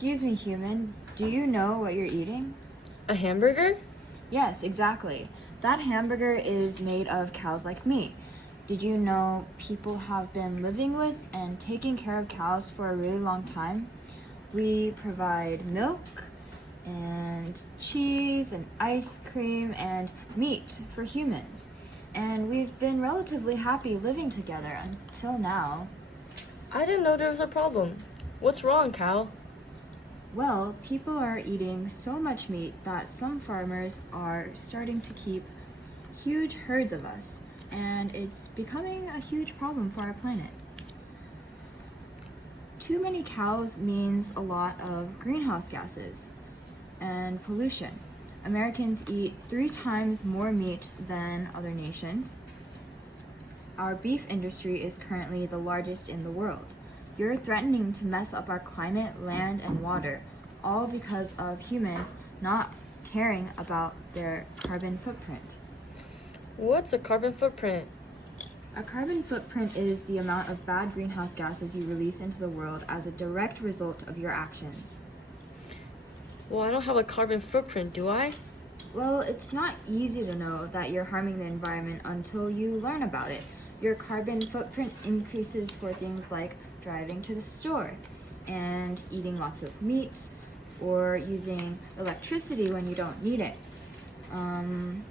Excuse me, human. Do you know what you're eating? A hamburger? Yes, exactly. That hamburger is made of cows like me. Did you know people have been living with and taking care of cows for a really long time? We provide milk and cheese and ice cream and meat for humans. And we've been relatively happy living together until now. I didn't know there was a problem. What's wrong, Cal? Well, people are eating so much meat that some farmers are starting to keep huge herds of us, and it's becoming a huge problem for our planet. Too many cows means a lot of greenhouse gases and pollution. Americans eat 3 times more meat than other nations. Our beef industry is currently the largest in the world. You're threatening to mess up our climate, land, and water, all because of humans not caring about their carbon footprint. What's a carbon footprint? A carbon footprint is the amount of bad greenhouse gases you release into the world as a direct result of your actions. Well, I don't have a carbon footprint, do I? Well, it's not easy to know that you're harming the environment until you learn about it. Your carbon footprint increases for things like driving to the store and eating lots of meat or using electricity when you don't need it.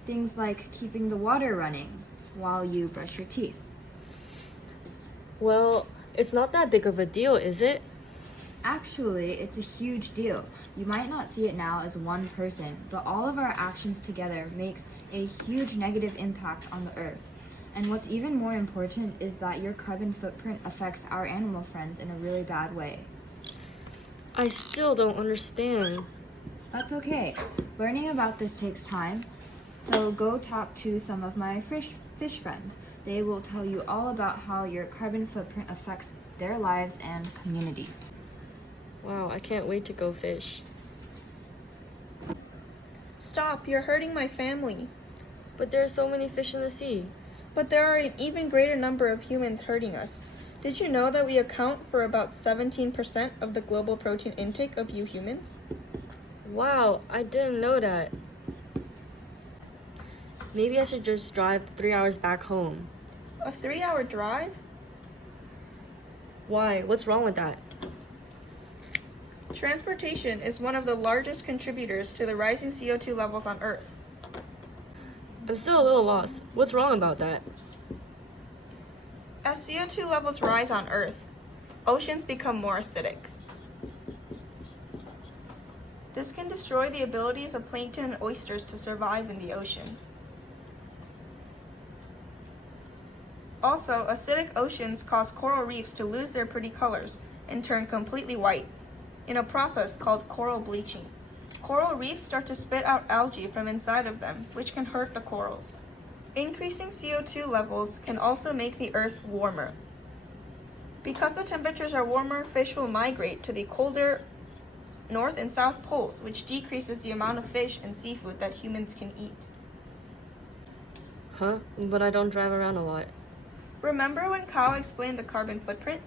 Things like keeping the water running while you brush your teeth. Well, it's not that big of a deal, is it? Actually, it's a huge deal. You might not see it now as one person, but all of our actions together makes a huge negative impact on the earth. And what's even more important is that your carbon footprint affects our animal friends in a really bad way. I still don't understand. That's okay. Learning about this takes time, so go talk to some of my fish friends. They will tell you all about how your carbon footprint affects their lives and communities. Wow, I can't wait to go fish. Stop, you're hurting my family. But there are so many fish in the sea. But there are an even greater number of humans hurting us. Did you know that we account for about 17% of the global protein intake of you humans? Wow, I didn't know that. Maybe I should just drive 3 hours back home. A 3-hour drive? Why? What's wrong with that? Transportation is one of the largest contributors to the rising CO2 levels on Earth. I'm still a little lost. What's wrong about that? As CO2 levels rise on Earth, oceans become more acidic. This can destroy the abilities of plankton and oysters to survive in the ocean. Also, acidic oceans cause coral reefs to lose their pretty colors and turn completely white, in a process called coral bleaching. Coral reefs start to spit out algae from inside of them, which can hurt the corals. Increasing CO2 levels can also make the Earth warmer. Because the temperatures are warmer, fish will migrate to the colder North and South poles, which decreases the amount of fish and seafood that humans can eat. Huh? But I don't drive around a lot. Remember when Kyle explained the carbon footprint?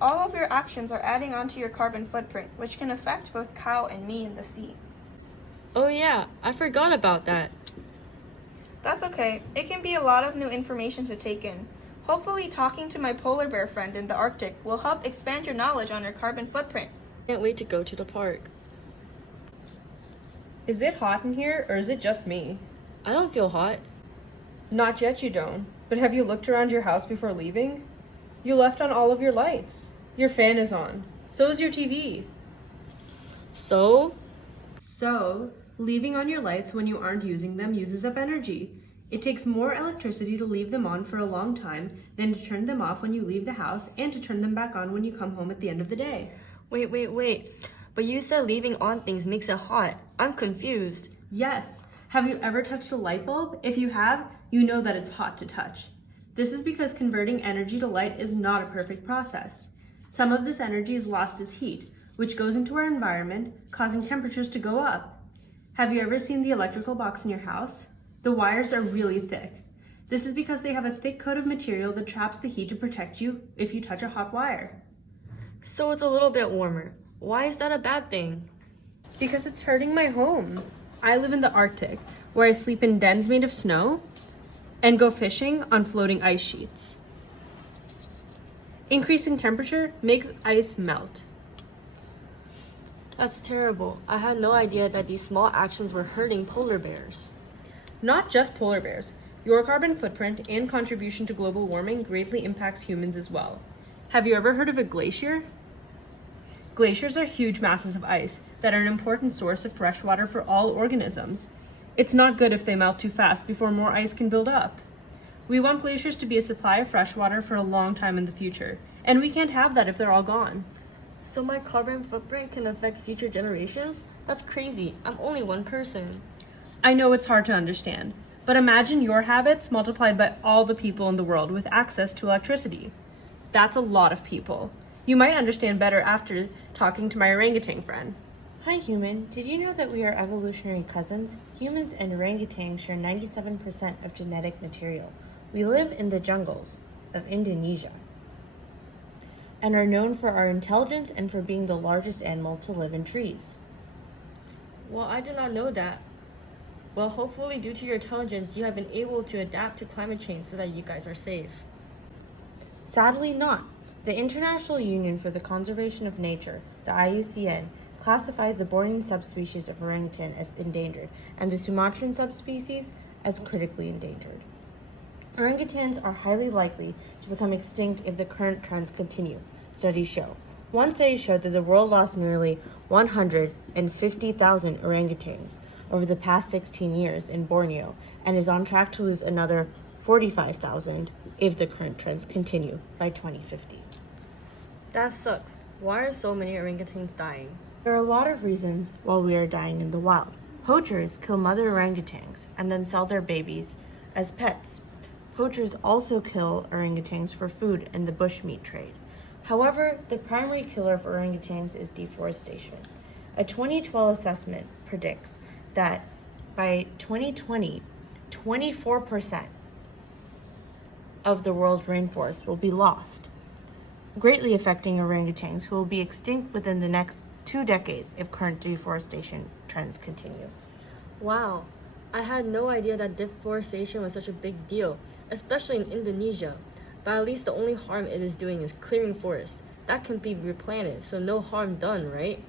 All of your actions are adding onto your carbon footprint, which can affect both Kyle and me in the sea. Oh yeah, I forgot about that. That's okay. It can be a lot of new information to take in. Hopefully, talking to my polar bear friend in the Arctic will help expand your knowledge on your carbon footprint. Can't wait to go to the park. Is it hot in here, or is it just me? I don't feel hot. Not yet, you don't. But have you looked around your house before leaving? You left on all of your lights. Your fan is on. So is your TV. So, leaving on your lights when you aren't using them uses up energy. It takes more electricity to leave them on for a long time than to turn them off when you leave the house and to turn them back on when you come home at the end of the day. Wait. But you said leaving on things makes it hot. I'm confused. Yes. Have you ever touched a light bulb? If you have, you know that it's hot to touch. This is because converting energy to light is not a perfect process. Some of this energy is lost as heat, which goes into our environment, causing temperatures to go up. Have you ever seen the electrical box in your house? The wires are really thick. This is because they have a thick coat of material that traps the heat to protect you if you touch a hot wire. So it's a little bit warmer. Why is that a bad thing? Because it's hurting my home. I live in the Arctic, where I sleep in dens made of snow and go fishing on floating ice sheets. Increasing temperature makes ice melt. That's terrible. I had no idea that these small actions were hurting polar bears. Not just polar bears. Your carbon footprint and contribution to global warming greatly impacts humans as well. Have you ever heard of a glacier? Glaciers are huge masses of ice that are an important source of fresh water for all organisms. It's not good if they melt too fast before more ice can build up. We want glaciers to be a supply of fresh water for a long time in the future, and we can't have that if they're all gone. So my carbon footprint can affect future generations? That's crazy. I'm only one person. I know it's hard to understand, but imagine your habits multiplied by all the people in the world with access to electricity. That's a lot of people. You might understand better after talking to my orangutan friend. Hi human, did you know that we are evolutionary cousins? Humans and orangutans share 97% of genetic material. We live in the jungles of Indonesia and are known for our intelligence and for being the largest animal to live in trees. Well, I did not know that. Well, hopefully due to your intelligence, you have been able to adapt to climate change so that you guys are safe. Sadly not. The International Union for the Conservation of Nature, the IUCN, classifies the Bornean subspecies of orangutan as endangered and the Sumatran subspecies as critically endangered. Orangutans are highly likely to become extinct if the current trends continue, studies show. One study showed that the world lost nearly 150,000 orangutans over the past 16 years in Borneo and is on track to lose another 45,000 if the current trends continue by 2050. That sucks. Why are so many orangutans dying? There are a lot of reasons why we are dying in the wild. Poachers kill mother orangutans and then sell their babies as pets. Poachers also kill orangutans for food in the bushmeat trade. However, the primary killer of orangutans is deforestation. A 2012 assessment predicts that by 2020, 24% of the world's rainforest will be lost, greatly affecting orangutans who will be extinct within the next 2 decades if current deforestation trends continue. Wow, I had no idea that deforestation was such a big deal, especially in Indonesia. But at least the only harm it is doing is clearing forest. That can be replanted, so no harm done, right?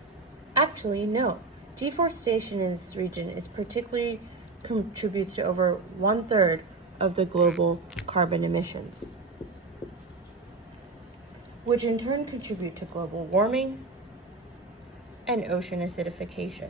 Actually, no. Deforestation in this region is particularly contributes to over 1/3 of the global carbon emissions, which in turn contribute to global warming and ocean acidification.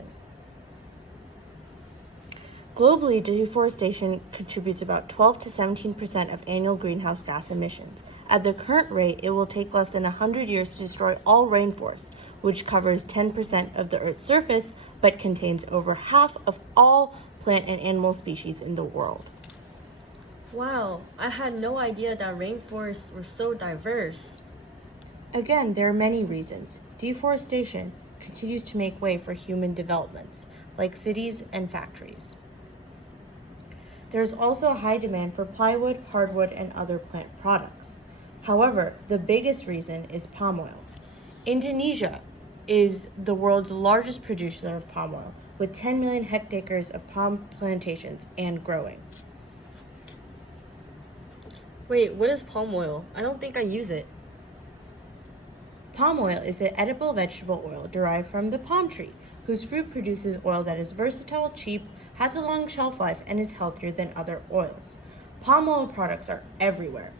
Globally, deforestation contributes about 12 to 17% of annual greenhouse gas emissions. At the current rate, it will take less than 100 years to destroy all rainforests, which covers 10% of the Earth's surface, but contains over half of all plant and animal species in the world. Wow, I had no idea that rainforests were so diverse. Again, there are many reasons. Deforestation continues to make way for human developments, like cities and factories. There is also a high demand for plywood, hardwood, and other plant products. However, the biggest reason is palm oil. Indonesia is the world's largest producer of palm oil, with 10 million hectares of palm plantations and growing. Wait, what is palm oil? I don't think I use it. Palm oil is an edible vegetable oil derived from the palm tree, whose fruit produces oil that is versatile, cheap, has a long shelf life, and is healthier than other oils. Palm oil products are everywhere.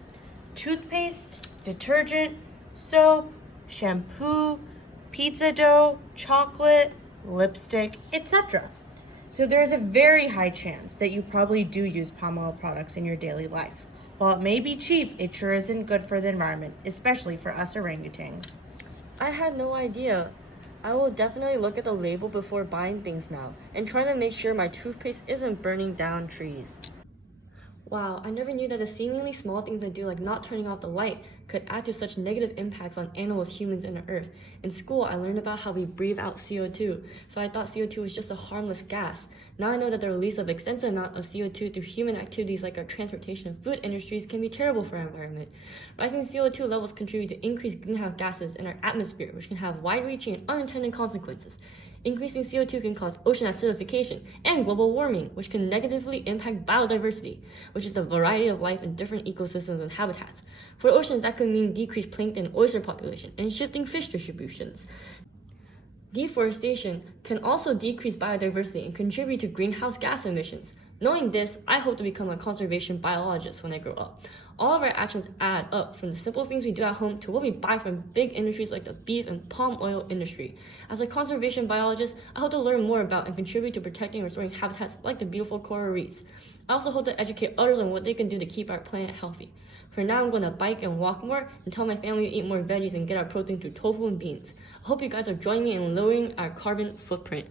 Toothpaste, detergent, soap, shampoo, pizza dough, chocolate, lipstick, etc. So there is a very high chance that you probably do use palm oil products in your daily life. While it may be cheap, it sure isn't good for the environment, especially for us orangutans. I had no idea. I will definitely look at the label before buying things now and try to make sure my toothpaste isn't burning down trees. Wow, I never knew that the seemingly small things I do, like not turning off the light, could add to such negative impacts on animals, humans, and the earth. In school, I learned about how we breathe out CO2, so I thought CO2 was just a harmless gas. Now I know that the release of extensive amount of CO2 through human activities like our transportation and food industries can be terrible for our environment. Rising CO2 levels contribute to increased greenhouse gases in our atmosphere, which can have wide-reaching and unintended consequences. Increasing CO2 can cause ocean acidification and global warming, which can negatively impact biodiversity, which is the variety of life in different ecosystems and habitats. For oceans, that could mean decreased plankton and oyster population and shifting fish distributions. Deforestation can also decrease biodiversity and contribute to greenhouse gas emissions. Knowing this, I hope to become a conservation biologist when I grow up. All of our actions add up, from the simple things we do at home to what we buy from big industries like the beef and palm oil industry. As a conservation biologist, I hope to learn more about and contribute to protecting and restoring habitats like the beautiful coral reefs. I also hope to educate others on what they can do to keep our planet healthy. For now, I'm going to bike and walk more and tell my family to eat more veggies and get our protein through tofu and beans. I hope you guys are joining me in lowering our carbon footprint.